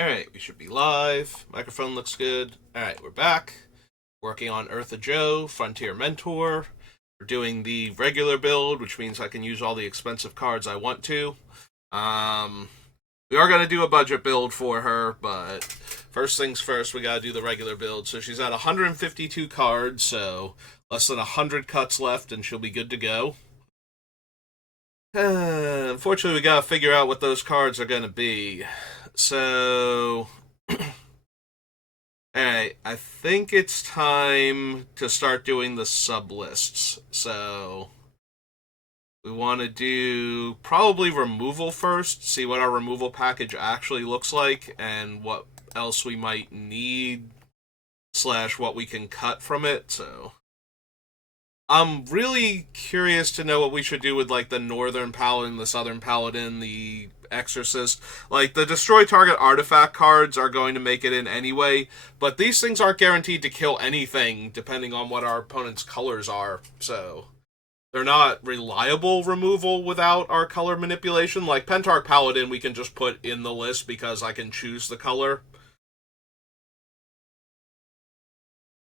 Alright, we should be live. Microphone looks good. Alright, we're back. Working on Eartha Joe, Frontier Mentor. We're doing the regular build, which means I can use all the expensive cards I want to. We are going to do a budget build for her, but first things first, we got to do the regular build. So she's at 152 cards, so less than 100 cuts left, and she'll be good to go. Unfortunately, we got to figure out what those cards are going to be. So, alright, I think it's time to start doing the sub lists. So, we want to do probably removal first, see what our removal package actually looks like, and what else we might need, slash what we can cut from it. So, I'm really curious to know what we should do with, like, the Northern Paladin, the Southern Paladin, the Exorcist. Like, the destroy target artifact cards are going to make it in anyway, but these things aren't guaranteed to kill anything depending on what our opponent's colors are, so they're not reliable removal without our color manipulation. Like, Pentarch Paladin we can just put in the list because I can choose the color.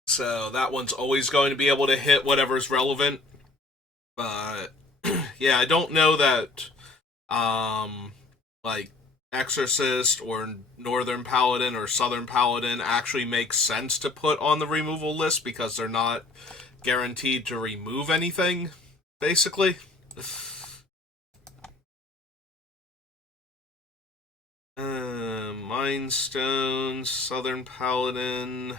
So that one's always going to be able to hit whatever's relevant. But yeah, I don't know that like Exorcist or Northern Paladin or Southern Paladin actually makes sense to put on the removal list because they're not guaranteed to remove anything, basically. Mind Stones, Southern Paladin,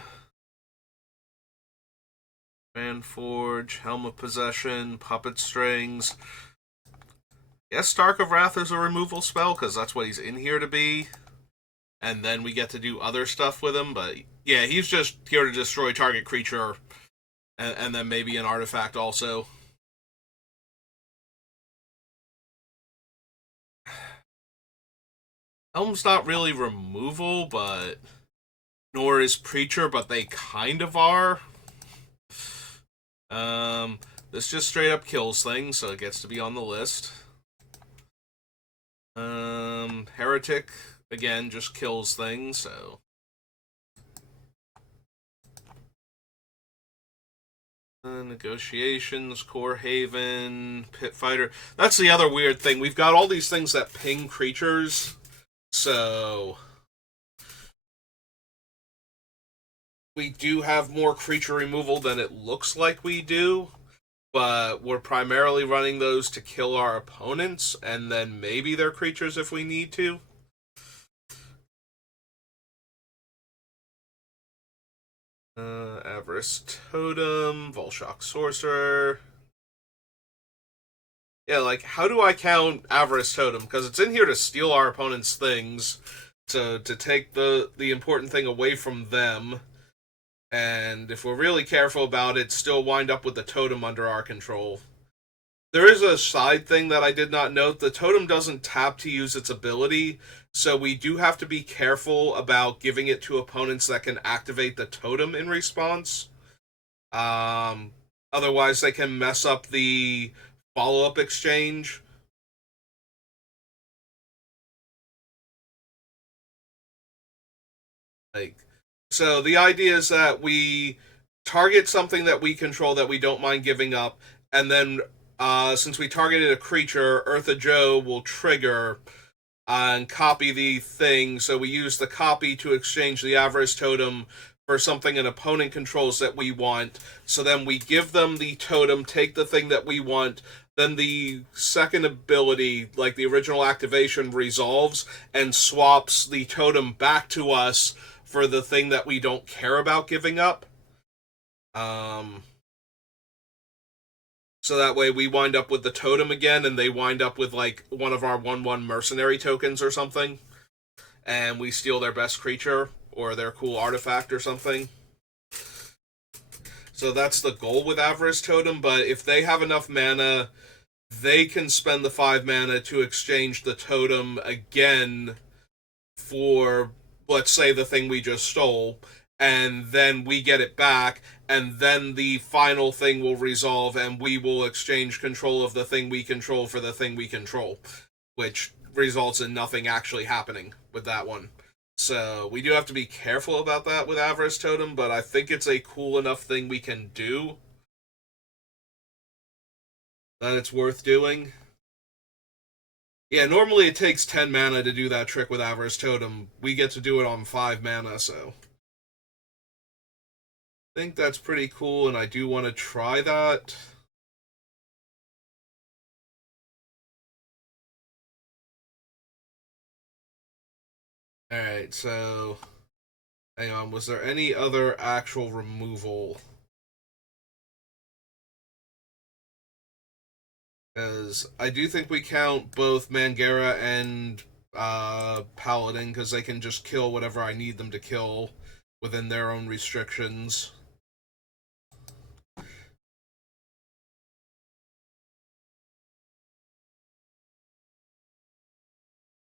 Fanforge, Helm of Possession, Puppet Strings. Yes, Stark of Wrath is a removal spell, because that's what he's in here to be. And then we get to do other stuff with him, but yeah, he's just here to destroy target creature, and then maybe an artifact also. Helm's not really removal, but nor is Preacher, but they kind of are. This just straight up kills things, so it gets to be on the list. Heretic, again, just kills things, so. Negotiations, Core Haven, Pit Fighter. That's the other weird thing. We've got all these things that ping creatures, so we do have more creature removal than it looks like we do, but we're primarily running those to kill our opponents, and then maybe their creatures if we need to. Avarice Totem, Volshock Sorcerer. Yeah, like, how do I count Avarice Totem? Because it's in here to steal our opponent's things, to take the important thing away from them, and if we're really careful about it, still wind up with the totem under our control. There is a side thing that I did not note. The totem doesn't tap to use its ability, so we do have to be careful about giving it to opponents that can activate the totem in response. Otherwise, they can mess up the follow-up exchange. Like, so the idea is that we target something that we control that we don't mind giving up, and then since we targeted a creature, Ertha Joe will trigger and copy the thing. So we use the copy to exchange the Avarice Totem for something an opponent controls that we want. So then we give them the totem, take the thing that we want. Then the second ability, like the original activation, resolves and swaps the totem back to us for the thing that we don't care about giving up. So that way we wind up with the totem again, and they wind up with, like, one of our 1/1 mercenary tokens or something. And we steal their best creature, or their cool artifact or something. So that's the goal with Avarice Totem, but if they have enough mana, they can spend the 5 mana to exchange the totem again for, let's say, the thing we just stole, and then we get it back, and then the final thing will resolve, and we will exchange control of the thing we control for the thing we control, which results in nothing actually happening with that one. So we do have to be careful about that with Avarice Totem, but I think it's a cool enough thing we can do that it's worth doing. Yeah, normally it takes 10 mana to do that trick with Avarice Totem. We get to do it on 5 mana, so I think that's pretty cool, and I do want to try that. Alright, so hang on, was there any other actual removal? Because I do think we count both Mangara and Paladin, because they can just kill whatever I need them to kill within their own restrictions.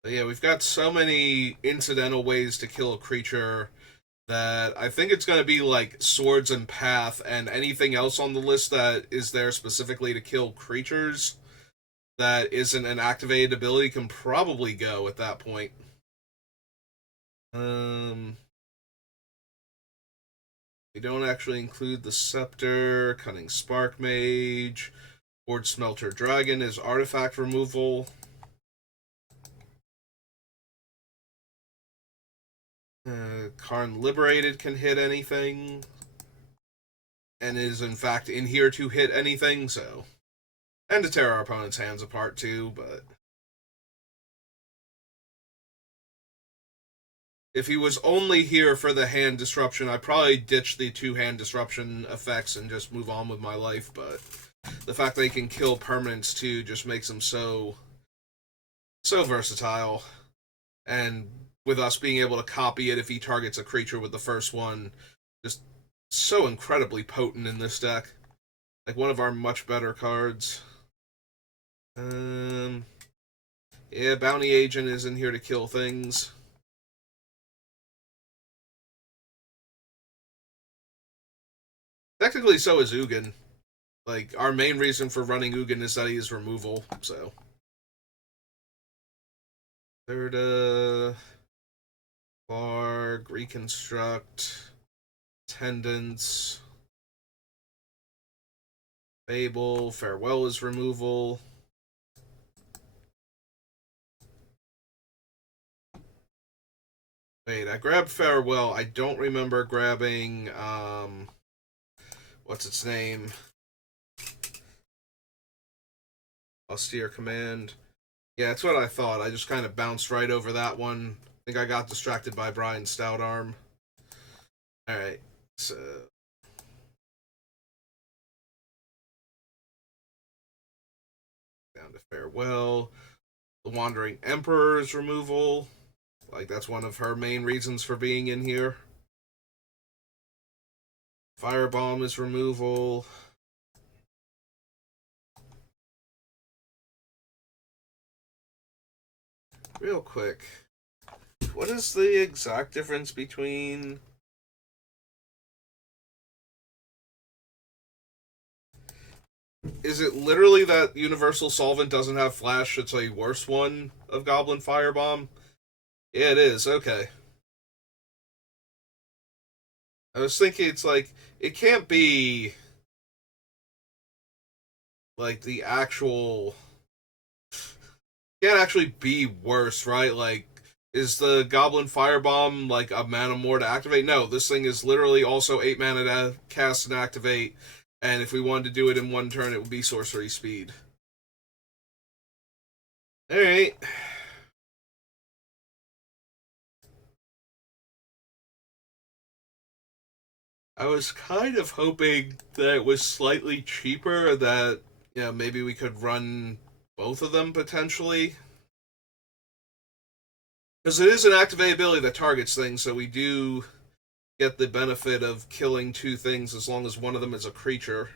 But yeah, we've got so many incidental ways to kill a creature that I think it's going to be like Swords and Path, and anything else on the list that is there specifically to kill creatures that isn't an activated ability can probably go at that point. We don't actually include the Scepter, Cunning Spark Mage, Board Smelter Dragon is artifact removal. Karn Liberated can hit anything, and is in fact in here to hit anything, so. And to tear our opponent's hands apart too, but. If he was only here for the hand disruption, I'd probably ditch the 2 hand disruption effects and just move on with my life, but the fact that he can kill permanents too just makes him so versatile. And with us being able to copy it if he targets a creature with the first one, just so incredibly potent in this deck. Like one of our much better cards. Yeah, Bounty Agent is in here to kill things. Technically, so is Ugin. Like, our main reason for running Ugin is that he is removal, so. Ertha, Clark, Reconstruct, Attendance, Fable, Farewell is removal. Wait, I grabbed Farewell. I don't remember grabbing, what's its name? Austere Command. Yeah, that's what I thought. I just kind of bounced right over that one. I think I got distracted by Brian Stoutarm. Alright, so. Down to Farewell. The Wandering Emperor's removal. Like, that's one of her main reasons for being in here. Firebomb is removal. Real quick. What is the exact difference between... Is it literally that Universal Solvent doesn't have Flash, it's a worse one of Goblin Firebomb? Yeah, it is. Okay. I was thinking it's like, it can't be like the actual... It can't actually be worse, right? Like, is the Goblin Firebomb like a mana more to activate? No, this thing is literally also 8 mana to cast and activate, and if we wanted to do it in one turn, it would be sorcery speed. Alright. I was kind of hoping that it was slightly cheaper, that, you know, maybe we could run both of them potentially. Because it is an activate ability that targets things, so we do get the benefit of killing 2 things as long as one of them is a creature.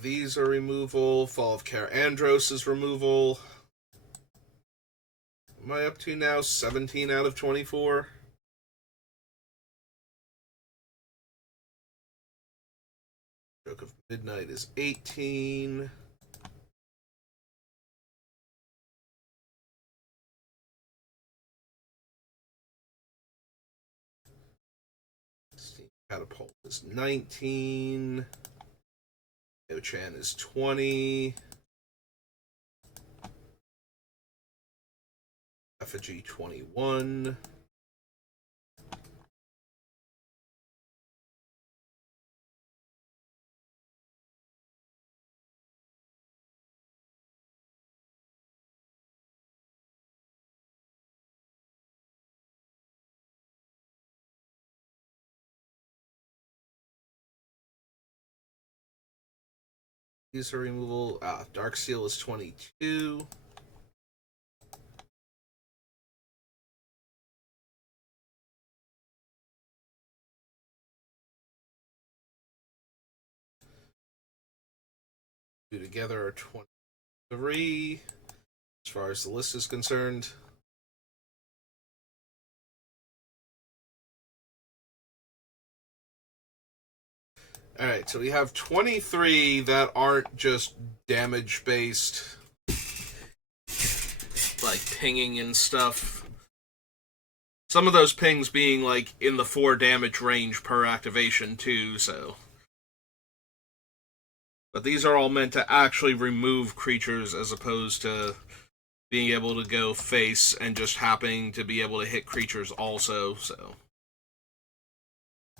These are removal. Fall of Care Andros is removal. Am I up to now 17 out of 24? Midnight is 18. Catapult is 19. Ochan is 20. Effigy 21. User removal. Dark Seal is 22. Two together are 23 as far as the list is concerned. Alright, so we have 23 that aren't just damage based, like pinging and stuff. Some of those pings being like in the 4 damage range per activation too, so. But these are all meant to actually remove creatures as opposed to being able to go face and just happening to be able to hit creatures also, so.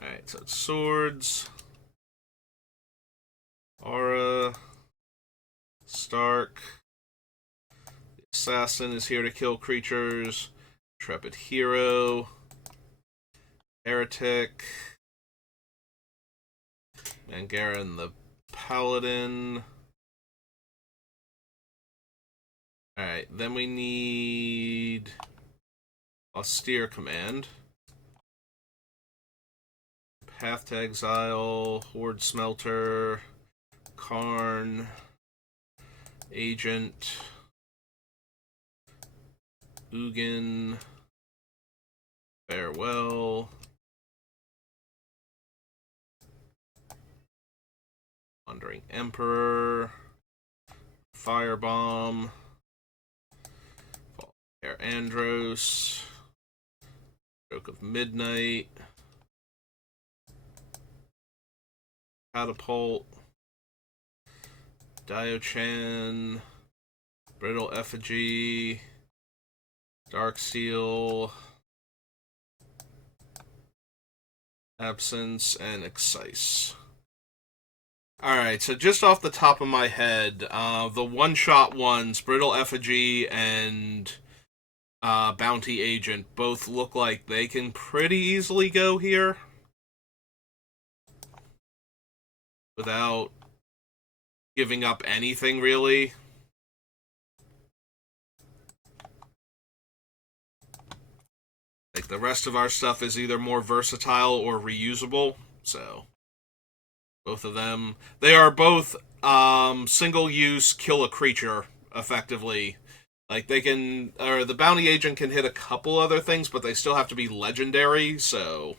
Alright, so it's swords. Aura. Stark. The assassin is here to kill creatures. Intrepid hero. Heretic. Mangaran the paladin. Alright, then we need austere command. Path to Exile, Horde Smelter, Karn, Agent, Ugin, Farewell, Wandering Emperor, Firebomb, Air Andros, Stroke of Midnight, Catapult, Diochan, Brittle Effigy, Dark Seal, Absence, and Excise. Alright, so just off the top of my head, the one-shot ones, Brittle Effigy and Bounty Agent, both look like they can pretty easily go here without giving up anything, really. Like, the rest of our stuff is either more versatile or reusable, so both of them. They are both single-use kill a creature, effectively. Like, they can, or the Bounty Agent can hit a couple other things, but they still have to be legendary, so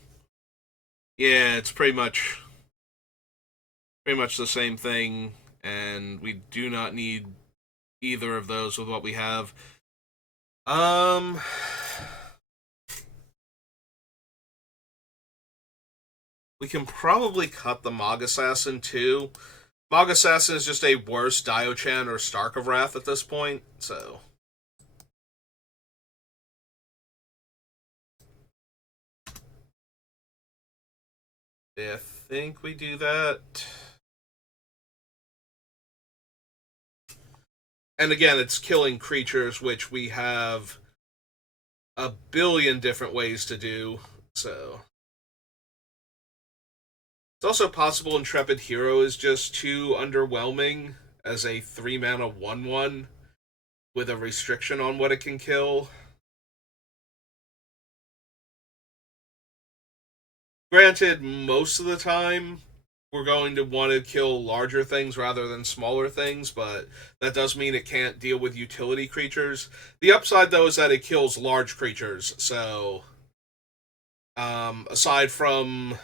yeah, it's pretty much the same thing, and we do not need either of those with what we have. We can probably cut the Mog Assassin too. Mog Assassin is just a worse Diochan or Stark of Wrath at this point, so. Yeah, I think we do that. And again, it's killing creatures, which we have a billion different ways to do, so. It's also possible Intrepid Hero is just too underwhelming as a 3-mana 1/1 with a restriction on what it can kill. Granted, most of the time we're going to want to kill larger things rather than smaller things, but that does mean it can't deal with utility creatures. The upside, though, is that it kills large creatures, so aside from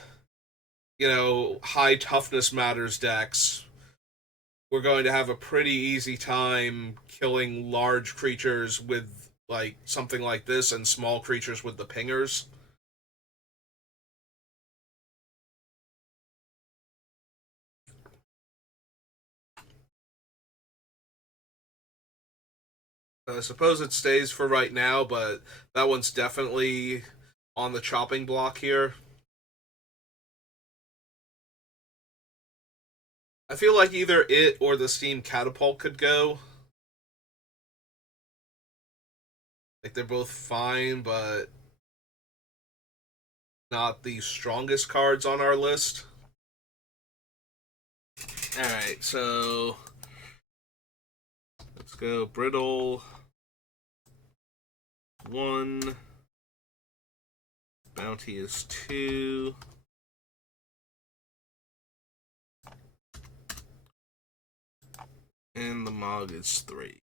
high toughness matters decks, we're going to have a pretty easy time killing large creatures with like something like this and small creatures with the pingers. I suppose it stays for right now, but that one's definitely on the chopping block here. I feel like either it or the steam catapult could go. Like they're both fine, but not the strongest cards on our list. Alright, so let's go Brittle. 1. Bounty is 2. And the Mog is 3.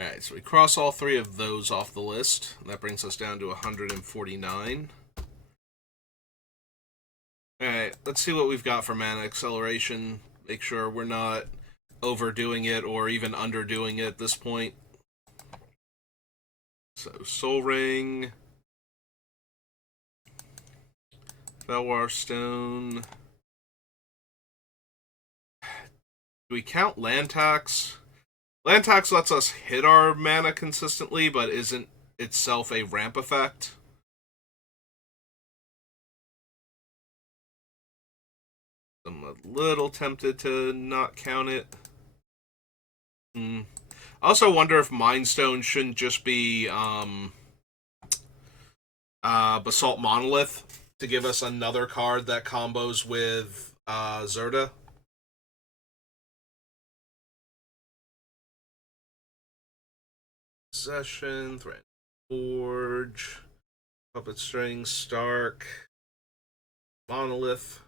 Alright, so we cross all 3 of those off the list. That brings us down to 149. Alright, let's see what we've got for mana acceleration. Make sure we're not overdoing it or even underdoing it at this point. So, Soul Ring, Felwar Stone. Do we count Land Tax? Land Tax lets us hit our mana consistently, but isn't itself a ramp effect. I'm a little tempted to not count it. I also wonder if Mind Stone shouldn't just be Basalt Monolith to give us another card that combos with Zerta. Possession, Threat Forge, Puppet String, Stark, Monolith.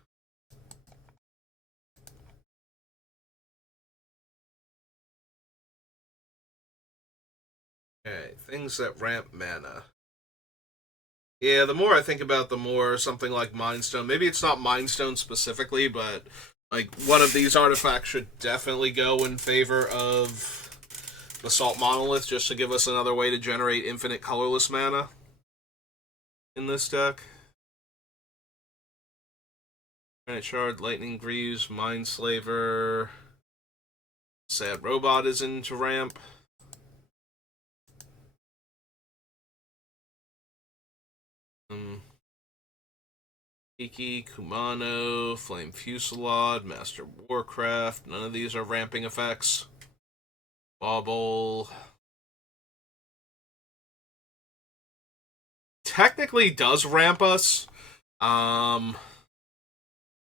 Okay, things that ramp mana. Yeah, the more I think about, the more something like Mind Stone. Maybe it's not Mind Stone specifically, but like one of these artifacts should definitely go in favor of Basalt Monolith, just to give us another way to generate infinite colorless mana in this deck. Alright, Shard, Lightning Greaves, Mindslaver. Sad Robot is into ramp. Kiki, Kumano, Flame Fusillade, Master Warcraft. None of these are ramping effects. Bauble. Technically does ramp us. And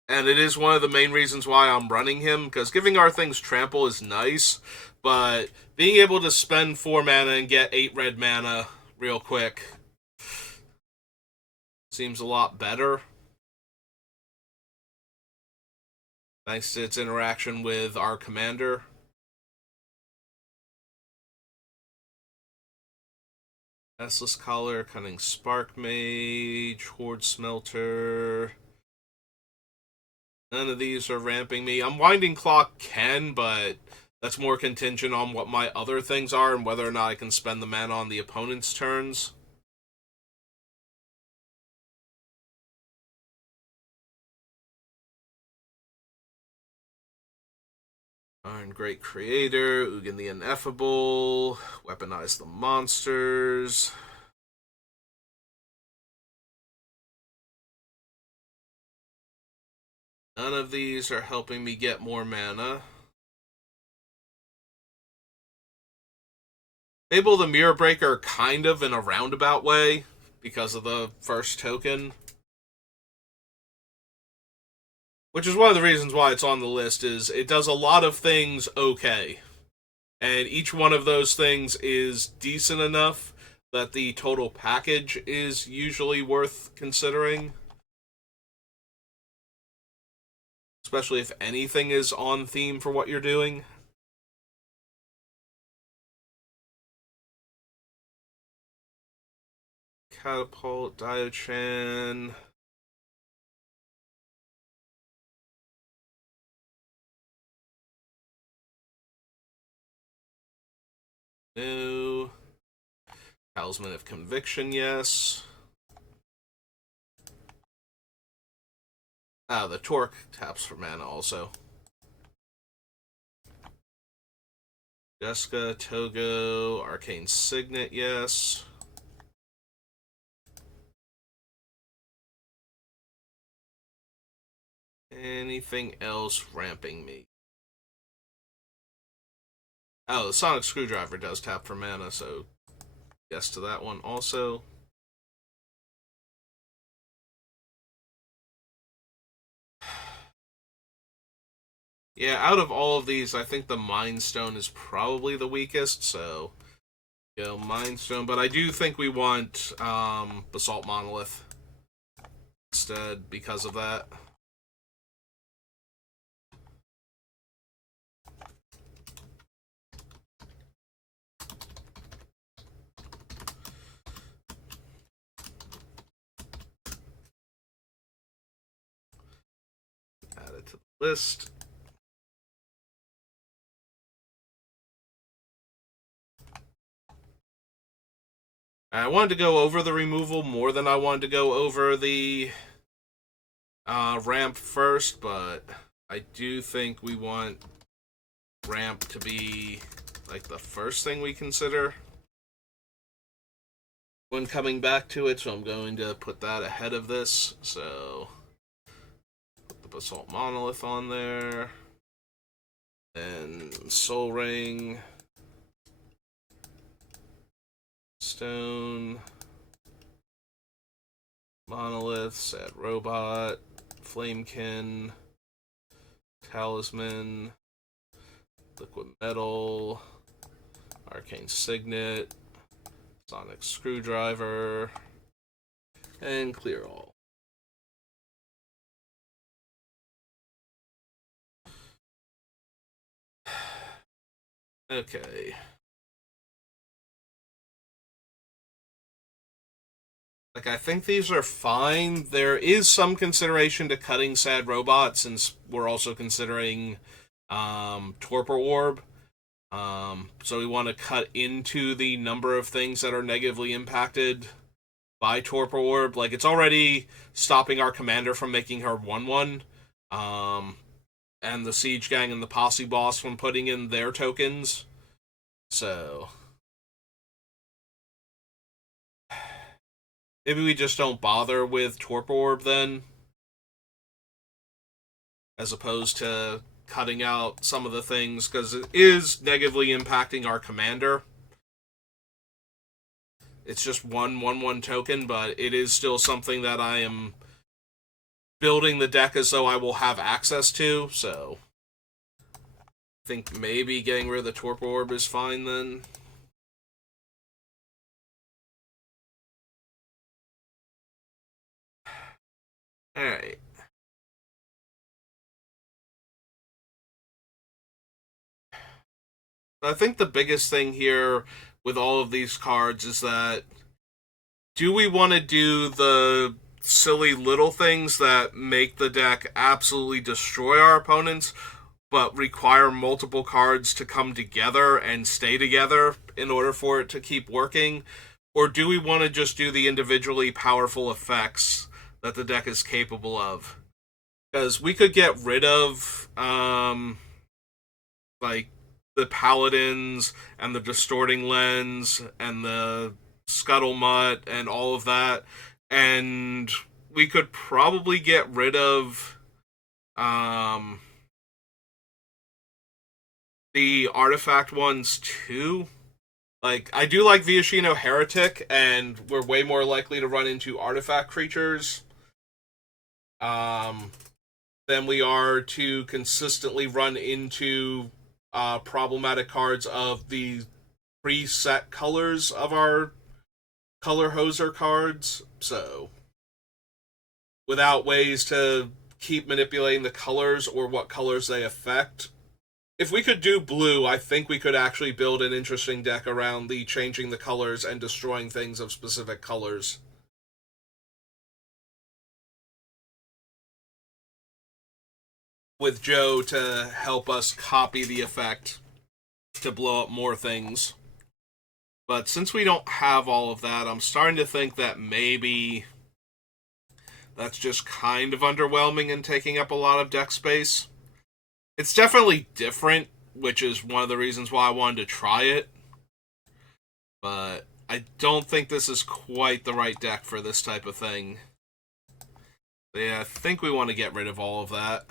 it is one of the main reasons why I'm running him, because giving our things trample is nice, but being able to spend 4 mana and get 8 red mana real quick seems a lot better. Thanks to its interaction with our commander. Restless Collar, Cunning Spark Mage, Horde Smelter. None of these are ramping me. Unwinding Clock can, but that's more contingent on what my other things are and whether or not I can spend the mana on the opponent's turns. Iron Great Creator, Ugin the Ineffable, Weaponize the Monsters. None of these are helping me get more mana. Fable the Mirror Breaker, kind of in a roundabout way, because of the first token. Which is one of the reasons why it's on the list, is it does a lot of things okay. And each one of those things is decent enough that the total package is usually worth considering. Especially if anything is on theme for what you're doing. Catapult, Diochan. No. Talisman of Conviction, yes. The Torque taps for mana also. Jessica, Togo, Arcane Signet, yes. Anything else ramping me? Oh, the Sonic Screwdriver does tap for mana, so yes to that one also. Yeah, out of all of these, I think the Mind Stone is probably the weakest, so Mind Stone. But I do think we want Basalt Monolith instead because of that. Add it to the list. I wanted to go over the removal more than I wanted to go over the ramp first, but I do think we want ramp to be like the first thing we consider when coming back to it, so I'm going to put that ahead of this. So put the Basalt Monolith on there, and Soul Ring, Stone, Monolith, Sad Robot, Flamekin, Talisman, Liquid Metal, Arcane Signet, Sonic Screwdriver, and clear all. Okay. Like, I think these are fine. There is some consideration to cutting Sad Robot, since we're also considering Torpor Orb. So we want to cut into the number of things that are negatively impacted by Torpor Orb. Like, it's already stopping our commander from making her 1-1. And the Siege Gang and the Posse Boss from putting in their tokens. So maybe we just don't bother with Torpor Orb then, as opposed to cutting out some of the things, because it is negatively impacting our commander. It's just one token, but it is still something that I am building the deck as though I will have access to, so I think maybe getting rid of the Torpor Orb is fine then. Alright. I think the biggest thing here with all of these cards is that, do we want to do the silly little things that make the deck absolutely destroy our opponents, but require multiple cards to come together and stay together in order for it to keep working? Or do we want to just do the individually powerful effects that the deck is capable of? Because we could get rid of, like, the Paladins and the Distorting Lens and the Scuttlemutt and all of that, and we could probably get rid of the artifact ones too. Like, I do like Viashino Heretic, and we're way more likely to run into artifact creatures than we are to consistently run into problematic cards of the preset colors of our color hoser cards. So, without ways to keep manipulating the colors or what colors they affect, if we could do blue, I think we could actually build an interesting deck around the changing the colors and destroying things of specific colors. with Joe to help us copy the effect to blow up more things. But since we don't have all of that, I'm starting to think that maybe that's just kind of underwhelming and taking up a lot of deck space. It's definitely different, which is one of the reasons why I wanted to try it. But I don't think this is quite the right deck for this type of thing. So yeah, I think we want to get rid of all of that.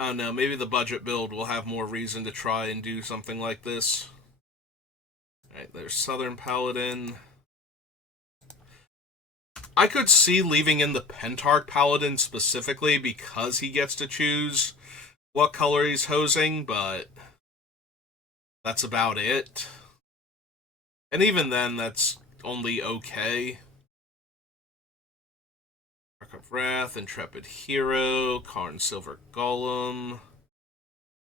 I don't know, maybe the budget build will have more reason to try and do something like this. Alright, there's Southern Paladin. I could see leaving in the Pentarch Paladin specifically because he gets to choose what color he's hosing, but that's about it. And even then, that's only okay. Arc of Wrath, Intrepid Hero, Karn Silver Golem,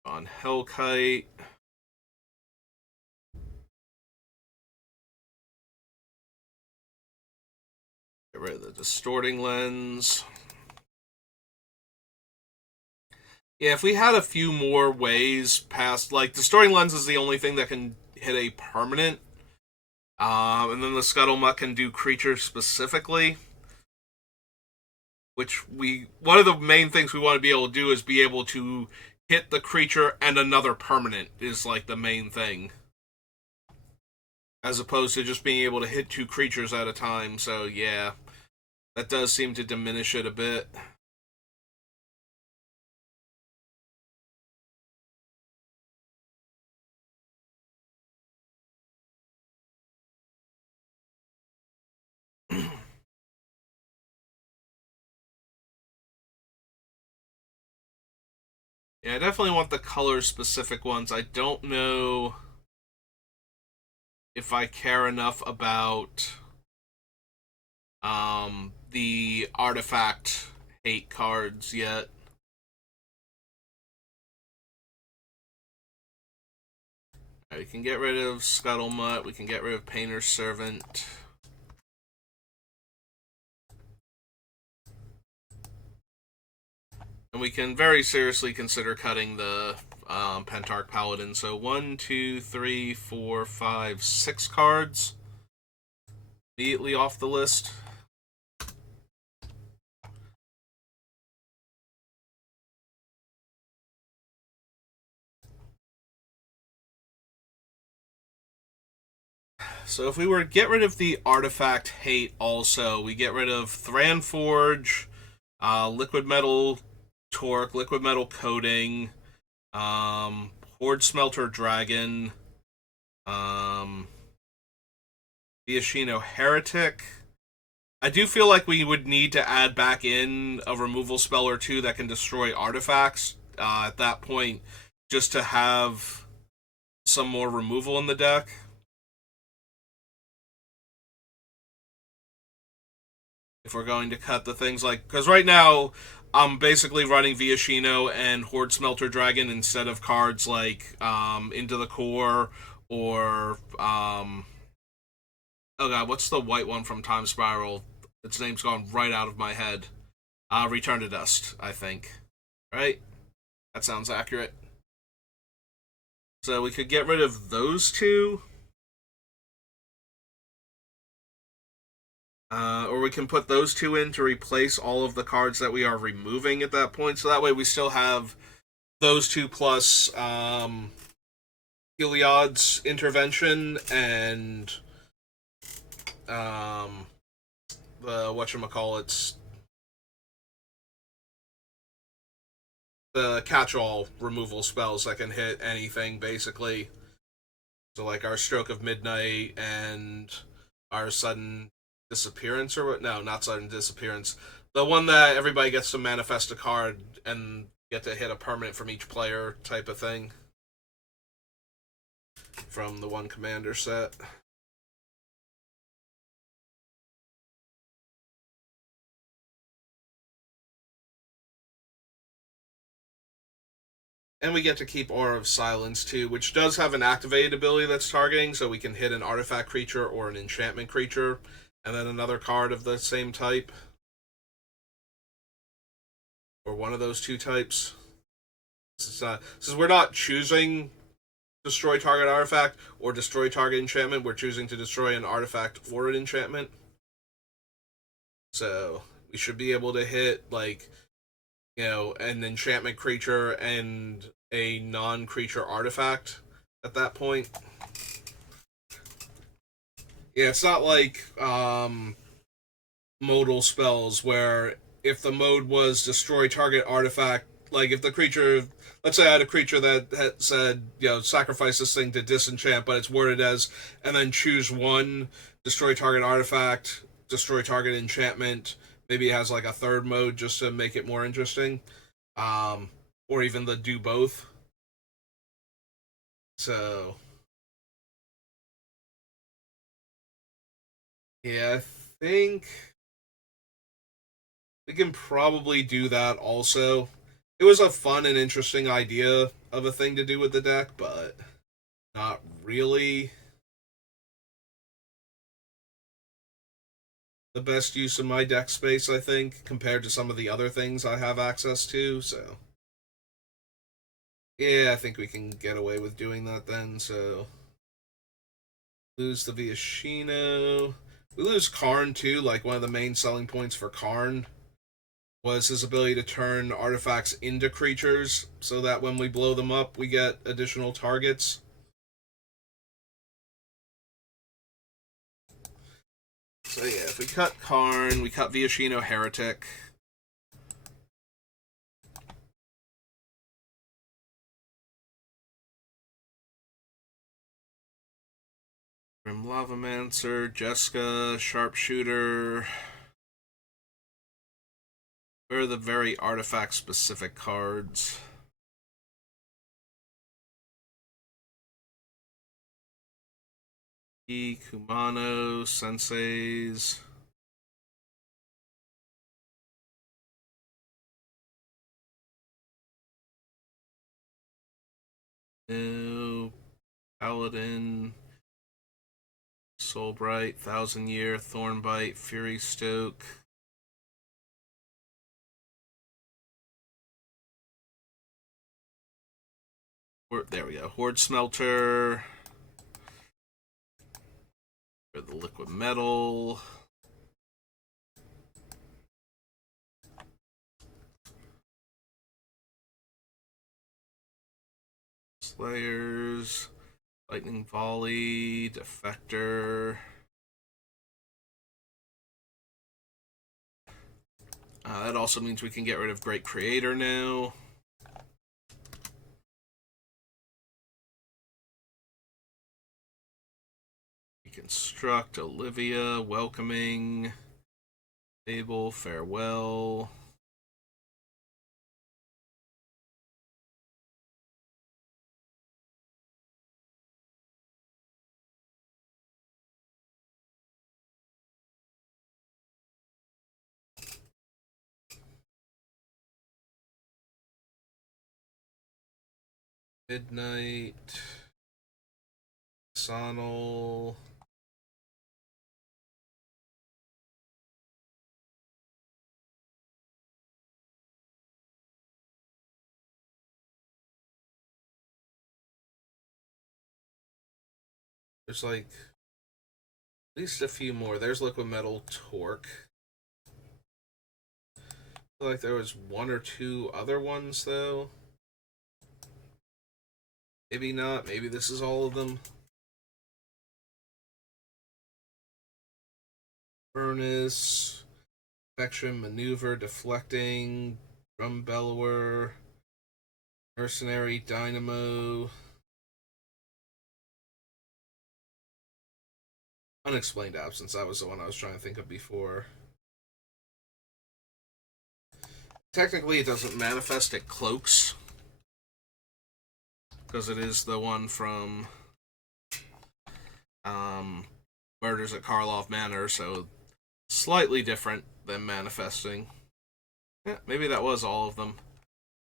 Von Hellkite. Get rid of the Distorting Lens. Yeah, if we had a few more ways past, like, Distorting Lens is the only thing that can hit a permanent. And then the Scuttlemutt can do creatures specifically. One of the main things we want to be able to do is be able to hit the creature and another permanent is like the main thing. As opposed to just being able to hit two creatures at a time, so yeah. That does seem to diminish it a bit. Yeah, I definitely want the color-specific ones. I don't know if I care enough about the artifact hate cards yet. Right, we can get rid of Scuttlemutt. We can get rid of Painter's Servant. And we can very seriously consider cutting the Pentarch Paladin. So 1, 2, 3, 4, 5, 6 cards immediately off the list. So if we were to get rid of the artifact hate also, we get rid of Thranforge, Liquid Metal Torque, Liquid Metal Coating, Horde Smelter Dragon, Viashino Heretic. I do feel like we would need to add back in a removal spell or two that can destroy artifacts at that point, just to have some more removal in the deck. If we're going to cut the things like, because right now I'm basically running Viashino and Horde Smelter Dragon instead of cards like Into the Core or oh god, what's the white one from Time Spiral? Its name's gone right out of my head. Return to Dust, I think. Right? That sounds accurate. So we could get rid of those two. Or we can put those two in to replace all of the cards that we are removing at that point. So that way we still have those two plus Heliod's intervention and the whatchamacallits, the catch-all removal spells that can hit anything basically. So like our Stroke of Midnight and our Sudden Disappearance, or what? No, not Sudden Disappearance. The one that everybody gets to manifest a card and get to hit a permanent from each player type of thing. From the one commander set. And we get to keep Aura of Silence too, which does have an activated ability that's targeting, so we can hit an artifact creature or an enchantment creature, and then another card of the same type. Or one of those two types. Since we're not choosing destroy target artifact or destroy target enchantment, we're choosing to destroy an artifact or an enchantment. So we should be able to hit, like, an enchantment creature and a non-creature artifact at that point. Yeah, it's not like modal spells where if the mode was destroy target artifact, like if the creature, let's say I had a creature that had said, sacrifice this thing to disenchant, but it's worded as, and then choose one, destroy target artifact, destroy target enchantment. Maybe it has like a third mode just to make it more interesting. Or even the do both. So, yeah, I think we can probably do that also. It was a fun and interesting idea of a thing to do with the deck, but not really the best use of my deck space, I think, compared to some of the other things I have access to, so. Yeah, I think we can get away with doing that then, so. Lose the Viashino. We lose Karn too, like one of the main selling points for Karn was his ability to turn artifacts into creatures so that when we blow them up, we get additional targets. So yeah, if we cut Karn, we cut Viashino Heretic. Grim Lavamancer, Jessica, Sharpshooter. Where are the very artifact specific cards? Kumano, Senseis. No. Paladin. Soulbright, Thousand Year, Thornbite, Fury Stoke. There we go. Horde Smelter. For the liquid metal. Slayers. Lightning Volley. Defector. That also means we can get rid of Great Creator now. Reconstruct, Olivia, Welcoming, Fable, Farewell. Midnight, Sonal. There's like at least a few more. There's Liquid Metal, Torque. I feel like there was one or two other ones though. Maybe not. Maybe this is all of them. Furnace, Infection, Maneuver, Deflecting, Drum Bellower, Mercenary, Dynamo. Unexplained Absence, that was the one I was trying to think of before. Technically, it doesn't manifest, it cloaks. Because it is the one from Murders at Karlov Manor, so slightly different than manifesting. Yeah, maybe that was all of them.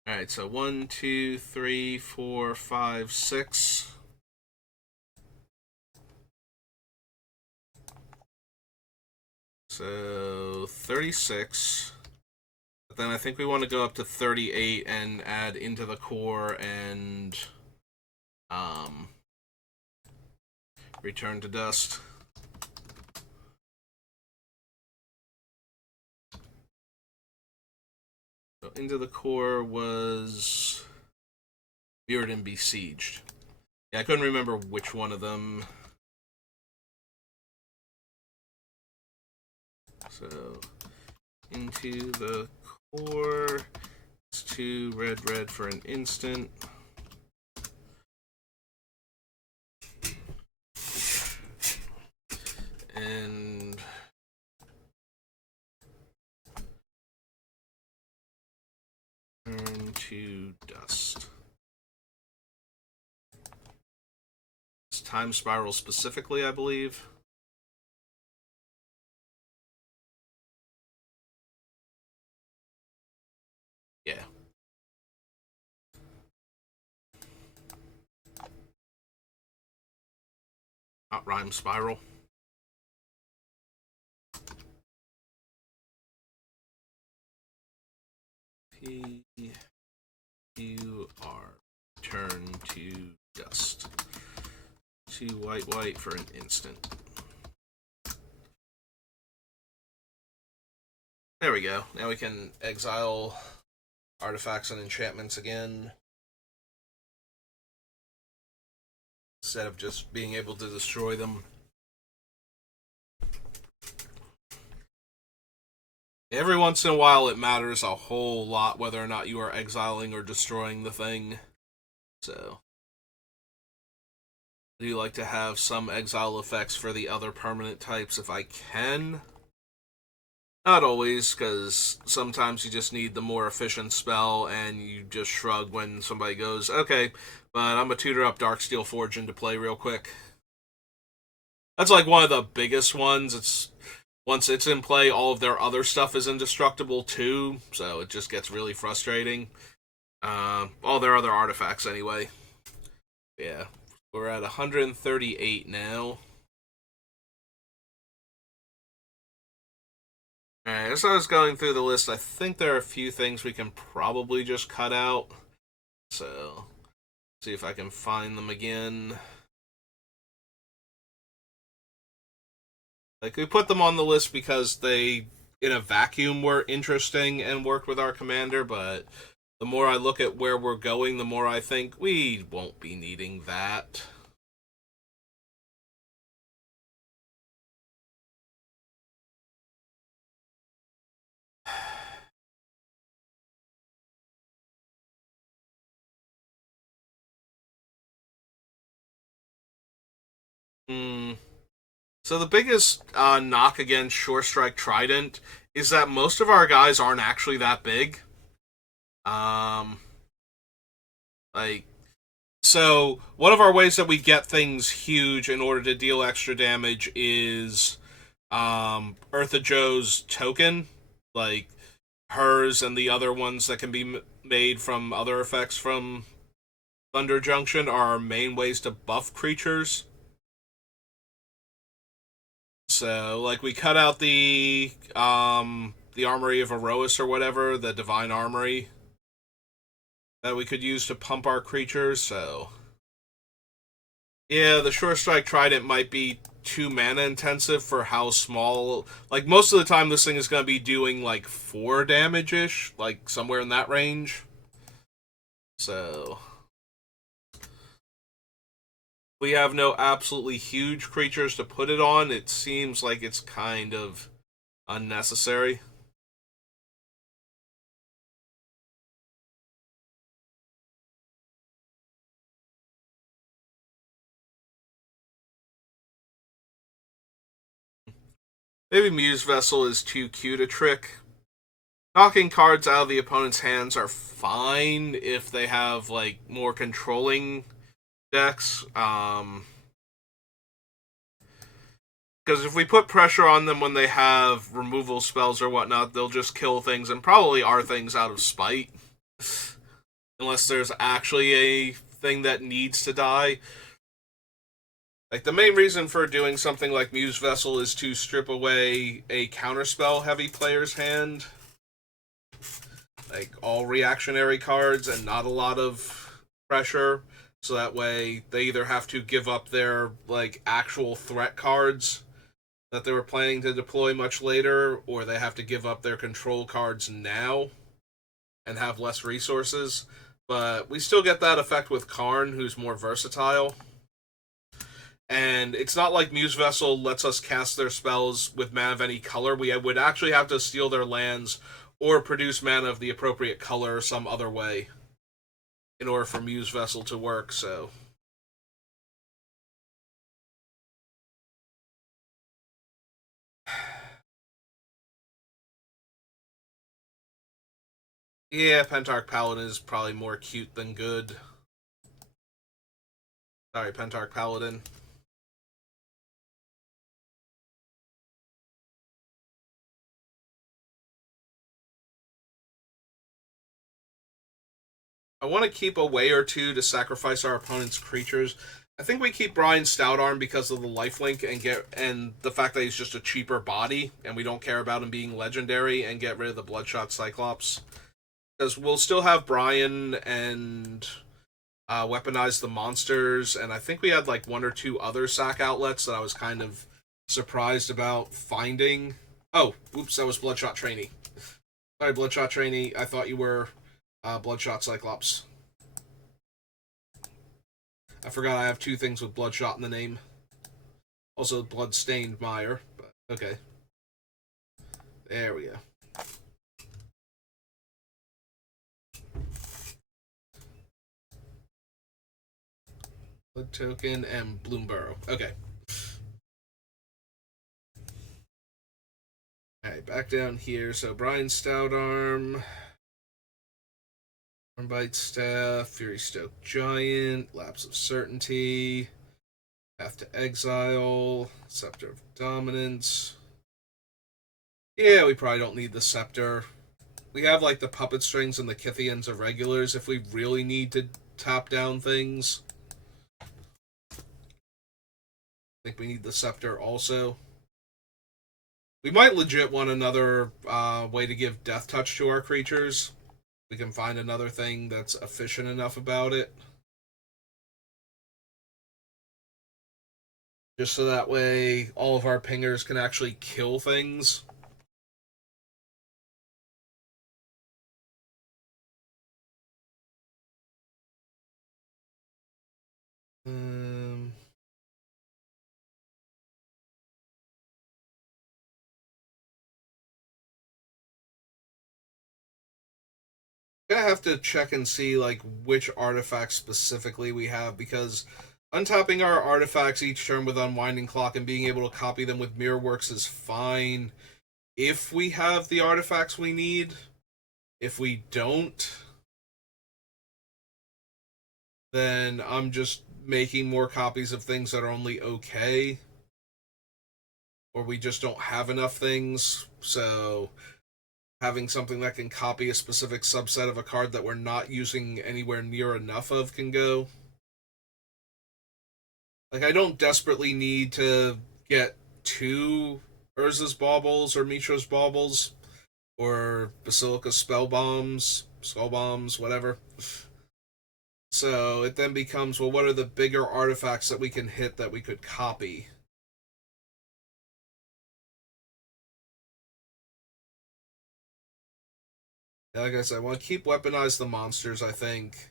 Alright, so 1, 2, 3, 4, 5, 6. So 36. But then I think we want to go up to 38 and add into the core and return to dust. So into the core was Beard and Besieged. Yeah, I couldn't remember which one of them. So into the core. It's 2 red, red for an instant. And turn to dust. It's time spiral specifically, I believe. Yeah. Not rhyme spiral. P U R. Turn to dust. 2 white, white for an instant. There we go. Now we can exile artifacts and enchantments again, instead of just being able to destroy them. Every once in a while it matters a whole lot whether or not you are exiling or destroying the thing. So I do like to have some exile effects for the other permanent types if I can. Not always, because sometimes you just need the more efficient spell and you just shrug when somebody goes, okay, but I'm gonna tutor up Darksteel Forge into play real quick. That's like one of the biggest ones. It's once it's in play, all of their other stuff is indestructible too, so it just gets really frustrating. All their other artifacts anyway. Yeah, we're at 138 now. Alright, as I was going through the list, I think there are a few things we can probably just cut out. So, see if I can find them again. Like, we put them on the list because they, in a vacuum, were interesting and worked with our commander, but the more I look at where we're going, the more I think we won't be needing that. Hmm. So the biggest knock against Shore Strike Trident is that most of our guys aren't actually that big. Um, like, so one of our ways that we get things huge in order to deal extra damage is Ertha Joe's token, like hers and the other ones that can be made from other effects from Thunder Junction are our main ways to buff creatures. So, like, we cut out the Armory of Erois or whatever, the Divine Armory that we could use to pump our creatures. So, yeah, the Short Strike Trident might be too mana intensive for how small. Like, most of the time, this thing is going to be doing like 4 damage ish, like somewhere in that range. So, we have no absolutely huge creatures to put it on. It seems like it's kind of unnecessary. Maybe Muse Vessel is too cute a trick. Knocking cards out of the opponent's hands are fine if they have like more controlling decks. Because if we put pressure on them when they have removal spells or whatnot, they'll just kill things and probably are things out of spite. unless there's actually a thing that needs to die. Like, the main reason for doing something like Muse Vessel is to strip away a counterspell heavy player's hand. Like, all reactionary cards and not a lot of pressure. So that way they either have to give up their, like, actual threat cards that they were planning to deploy much later, or they have to give up their control cards now and have less resources. But we still get that effect with Karn, who's more versatile. And it's not like Muse Vessel lets us cast their spells with mana of any color. We would actually have to steal their lands or produce mana of the appropriate color some other way in order for Muse Vessel to work, so. Yeah, Pentarch Paladin is probably more cute than good. Sorry, Pentarch Paladin. I want to keep a way or two to sacrifice our opponent's creatures. I think we keep Brian Stoutarm because of the lifelink and the fact that he's just a cheaper body, and we don't care about him being legendary, and get rid of the Bloodshot Cyclops. Because we'll still have Brian and weaponize the monsters, and I think we had like one or two other sack outlets that I was kind of surprised about finding. Oh, oops, that was Bloodshot Trainee. Sorry, Bloodshot Trainee. I thought you were Bloodshot Cyclops. I forgot I have two things with Bloodshot in the name. Also, Bloodstained Mire, but okay. There we go. Blood Token and Bloomburrow. Okay. Alright, back down here. So, Brian Stoutarm. Bite Staff, Fury Stoked Giant, Lapse of Certainty, Path to Exile, Scepter of Dominance. Yeah, we probably don't need the Scepter. We have like the Puppet Strings and the Kythians Irregulars if we really need to top down things. I think we need the Scepter also. We might legit want another way to give Death Touch to our creatures. We can find another thing that's efficient enough about it. Just so that way all of our pingers can actually kill things. Um, Gonna have to check and see like which artifacts specifically we have, because untapping our artifacts each turn with Unwinding Clock and being able to copy them with Mirrorworks is fine if we have the artifacts we need. If we don't, then I'm just making more copies of things that are only okay, or we just don't have enough things. So having something that can copy a specific subset of a card that we're not using anywhere near enough of can go. Like, I don't desperately need to get two Urza's Baubles or Mitra's Baubles or Basilica Spell Bombs, Skull Bombs, whatever. So it then becomes, well, what are the bigger artifacts that we can hit that we could copy? Like I said, I want to keep weaponize the monsters, I think,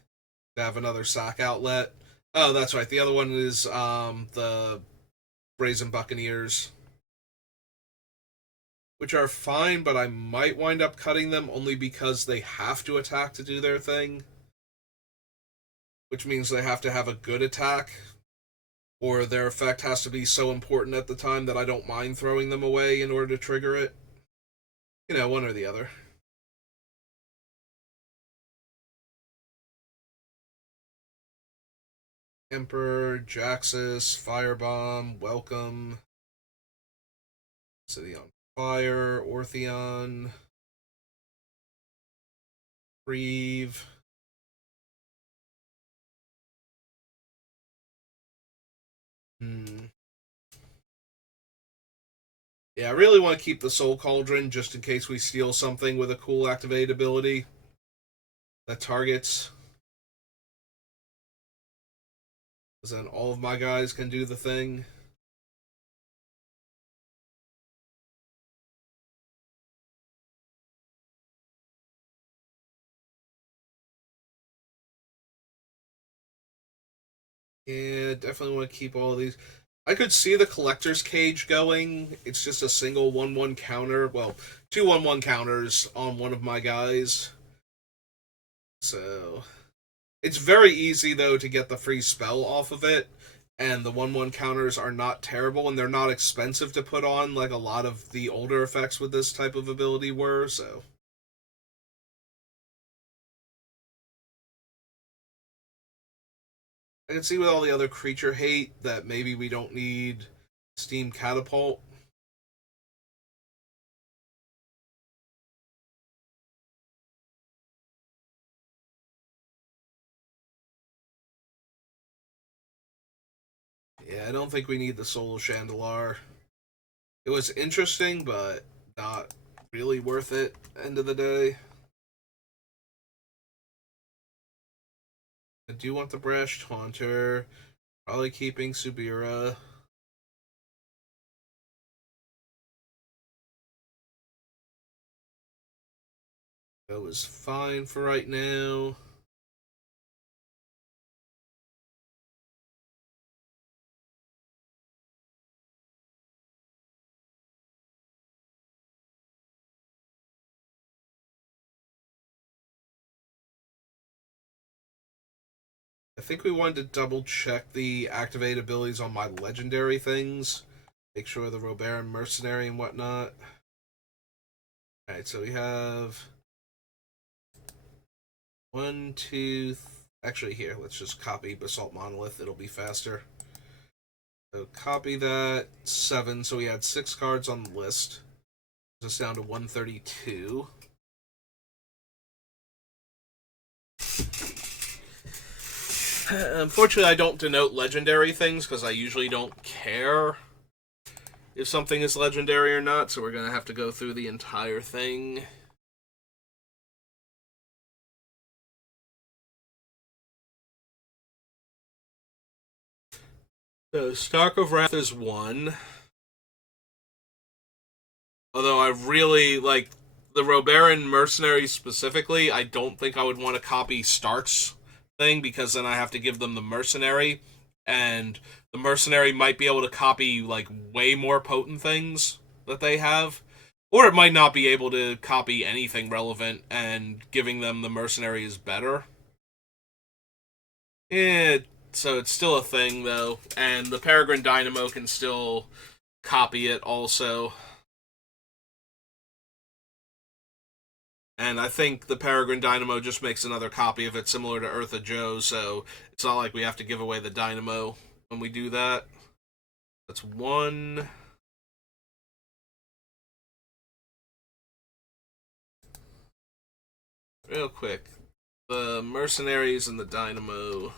to have another sack outlet. Oh, that's right. The other one is the Brazen Buccaneers, which are fine, but I might wind up cutting them only because they have to attack to do their thing, which means they have to have a good attack, or their effect has to be so important at the time that I don't mind throwing them away in order to trigger it. You know, one or the other. Emperor, Jaxus, Firebomb, Welcome, City on Fire, Ortheon, Reeve. Hmm. Yeah, I really want to keep the Soul Cauldron just in case we steal something with a cool activate ability that targets. Because then all of my guys can do the thing. Yeah, definitely want to keep all of these. I could see the collector's cage going. It's just a single 1/1 counter. Well, two 1/1 counters on one of my guys. So it's very easy though to get the free spell off of it, and the 1/1 counters are not terrible, and they're not expensive to put on like a lot of the older effects with this type of ability were. So I can see with all the other creature hate that maybe we don't need Steam Catapult. Yeah, I don't think we need the Soul Chandelar. It was interesting, but not really worth it. End of the day, I do want the Brash Taunter. Probably keeping Subira. That was fine for right now. I think we wanted to double check the activate abilities on my legendary things. Make sure the Robaran Mercenary and whatnot. Alright, so we have one, two. Actually, here, let's just copy Basalt Monolith. It'll be faster. So copy that. 7. So we had 6 cards on the list. Just down to 132. Unfortunately, I don't denote legendary things because I usually don't care if something is legendary or not, so we're going to have to go through the entire thing. So, Stark of Wrath is 1. Although I really like the Robaran Mercenary specifically, I don't think I would want to copy Stark's thing because then I have to give them the Mercenary, and the Mercenary might be able to copy like way more potent things that they have. Or it might not be able to copy anything relevant, and giving them the Mercenary is better. Yeah, so it's still a thing though, and the Peregrine Dynamo can still copy it also. And I think the Peregrine Dynamo just makes another copy of it similar to Ertha Joe, so it's not like we have to give away the Dynamo when we do that. That's 1. Real quick. The Mercenaries and the Dynamo.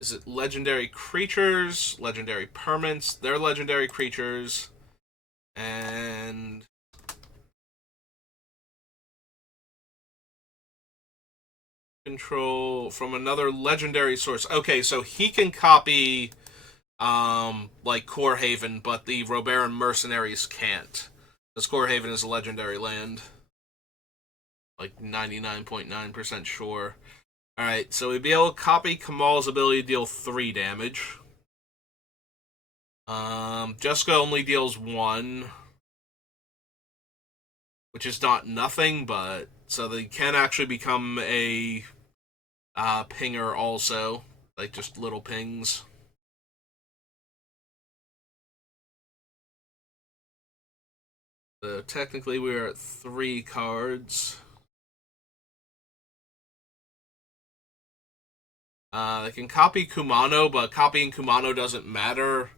Is it legendary creatures, legendary permanents? They're legendary creatures. And control from another legendary source. Okay, so he can copy like Core Haven, but the Robaran mercenaries can't. Because Core Haven is a legendary land. Like 99.9% sure. Alright, so we'd be able to copy Kamal's ability to deal 3 damage. Jessica only deals 1. Which is not nothing, but so they can actually become a pinger also. Like just little pings. So technically we're at 3 cards. They can copy Kumano, but copying Kumano doesn't matter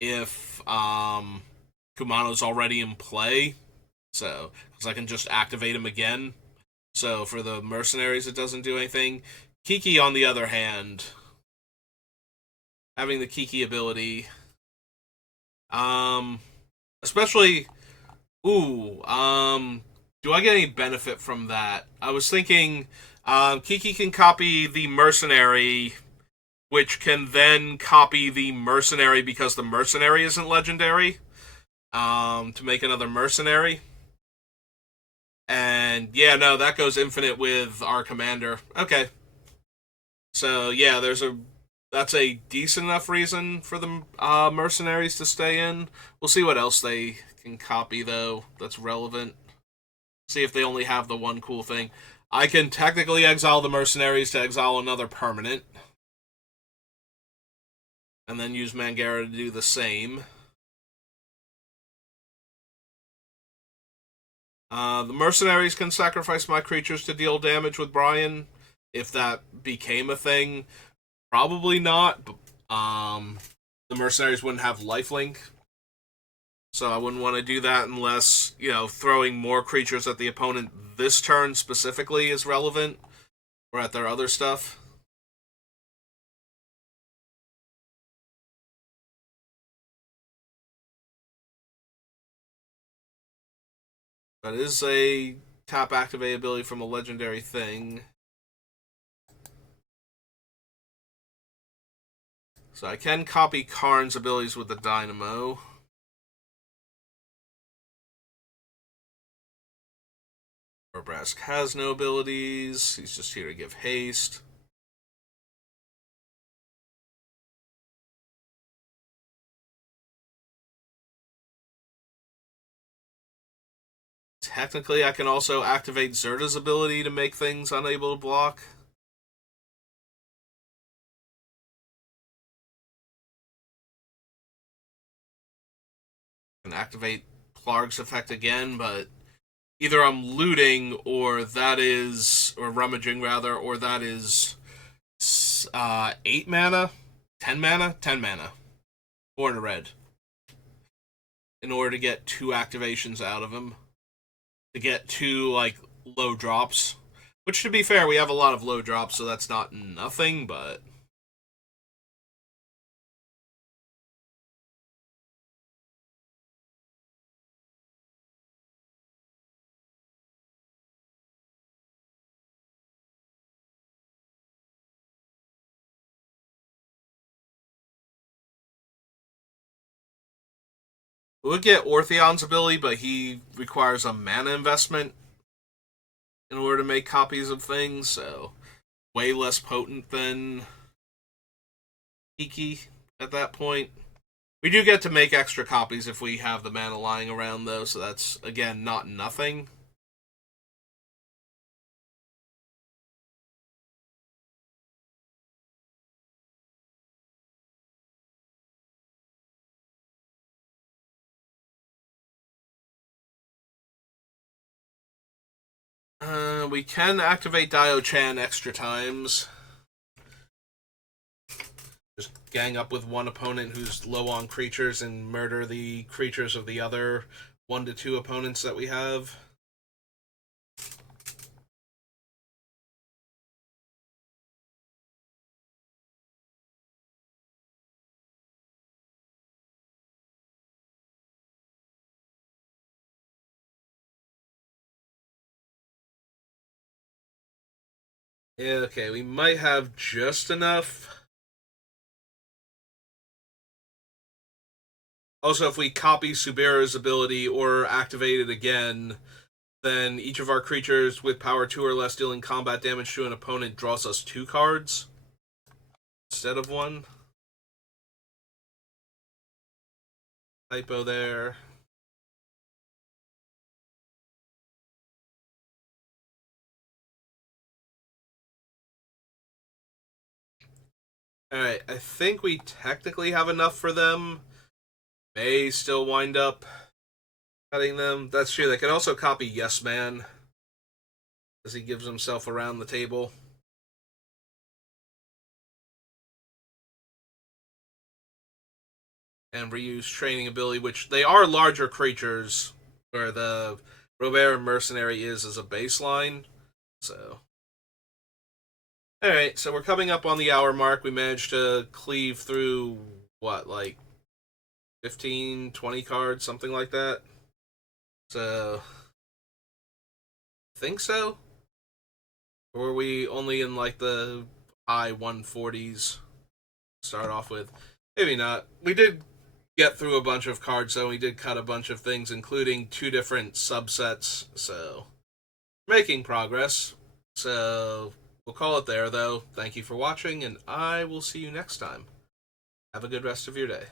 if Kumano's already in play. So, because I can just activate him again. So for the mercenaries, it doesn't do anything. Kiki, on the other hand, having the Kiki ability, um, especially, do I get any benefit from that? I was thinking, Kiki can copy the mercenary, which can then copy the mercenary because the mercenary isn't legendary, to make another mercenary. And yeah, no, that goes infinite with our commander. Okay. So yeah, that's a decent enough reason for the mercenaries to stay in. We'll see what else they can copy though that's relevant. See if they only have the one cool thing. I can technically exile the mercenaries to exile another permanent, and then use Mangara to do the same. The mercenaries can sacrifice my creatures to deal damage with Brian, if that became a thing. Probably not. The mercenaries wouldn't have lifelink, so I wouldn't want to do that unless, throwing more creatures at the opponent this turn specifically is relevant, or at their other stuff. That is a tap activate ability from a legendary thing. So I can copy Karn's abilities with the Dynamo. Orbrask has no abilities. He's just here to give haste. Technically, I can also activate Zerta's ability to make things unable to block. I can activate Plarg's effect again, but either I'm looting or rummaging rather, or that is 8 mana, 10 mana, 10 mana, 4 in a red, in order to get 2 activations out of him, to get 2 low drops. Which, to be fair, we have a lot of low drops, so that's not nothing, but we would get Ortheon's ability, but he requires a mana investment in order to make copies of things, so way less potent than Iki at that point. We do get to make extra copies if we have the mana lying around, though, so that's, again, not nothing. We can activate Dio-Chan extra times. Just gang up with one opponent who's low on creatures and murder the creatures of the other 1 to 2 opponents that we have. Yeah, okay, we might have just enough. Also, if we copy Subira's ability or activate it again, then each of our creatures with power 2 or less dealing combat damage to an opponent draws us 2 cards instead of 1. Typo there. Alright, I think we technically have enough for them. May still wind up cutting them. That's true. They can also copy Yes Man as he gives himself around the table. And reuse training ability, which they are larger creatures, where the Robert and Mercenary is as a baseline. So, alright, so we're coming up on the hour mark. We managed to cleave through, what, like 15, 20 cards, something like that. So, think so? Or were we only in like the high 140s to start off with? Maybe not. We did get through a bunch of cards, though. We did cut a bunch of things, including 2 different subsets. So, making progress. So, we'll call it there, though. Thank you for watching, and I will see you next time. Have a good rest of your day.